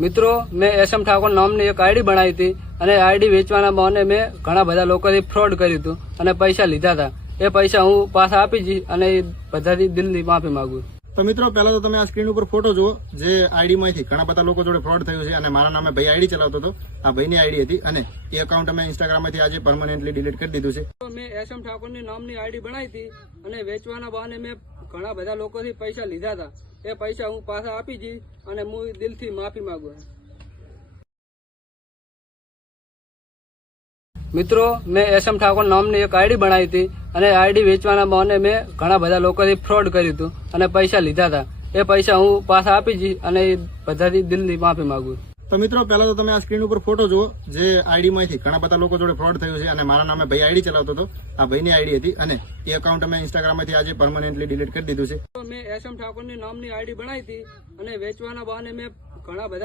મિત્રો, મેં એસએમ ઠાકોર નામની એક આઈડી બનાવી હતી અને આઈડી વેચવાના બહાને મેં ઘણા બધા લોકોથી ફ્રોડ કર્યું હતું અને પૈસા લીધા હતા. એ પૈસા હું પાછા આપી જી અને એ બધાથી દિલની માફી માંગુ. તો મિત્રો, પહેલા તો તમે આ સ્ક્રીન ઉપર ફોટો જુઓ જે આઈડી માંથી ઘણા બધા લોકો જોડે ફ્રોડ થયું છે અને મારા નામે ભાઈ આઈડી ચલાવતો હતો. આ ભાઈની આઈડી હતી અને એ એકાઉન્ટ અમે ઇન્સ્ટાગ્રામ માંથી આજે પરમનન્ટલી ડિલીટ કરી દીધું છે. મેં એસએમ ઠાકોરની નામની આઈડી બનાવી હતી અને વેચવાના બહાને મેં ઘણા બધા લોકોથી પૈસા લીધા હતા. એ પૈસા હું પાછા આપી જી અને હું દિલથી માફી માંગુ. મિત્રો, મેં એસએમ ઠાકોર નામની એક આઈડી બનાવી હતી અને આઈડી વેચવાના બહાને મેં ઘણા બધા લોકોથી ફ્રોડ કર્યું હતું અને પૈસા લીધા હતા. એ પૈસા હું પાછા આપી જી અને એ બધાથી દિલની માફી માંગુ. તો મિત્રો, પહેલા તો તમે આ સ્ક્રીન ઉપર ફોટો જુઓ જે આઈડી માંથી ઘણા બધા લોકો જોડે ફ્રોડ થયું છે અને મારા નામે ભાઈ આઈડી ચલાવતો હતો. આ ભાઈની આઈડી હતી અને એ એકાઉન્ટ અમે ઇન્સ્ટાગ્રામ માંથી આજે પરમનન્ટલી ડિલીટ કરી દીધું છે. મેં એસએમ ઠાકોરની નામની આઈડી બનાવી હતી અને વેચવાના બહાને મેં ઘણા બધા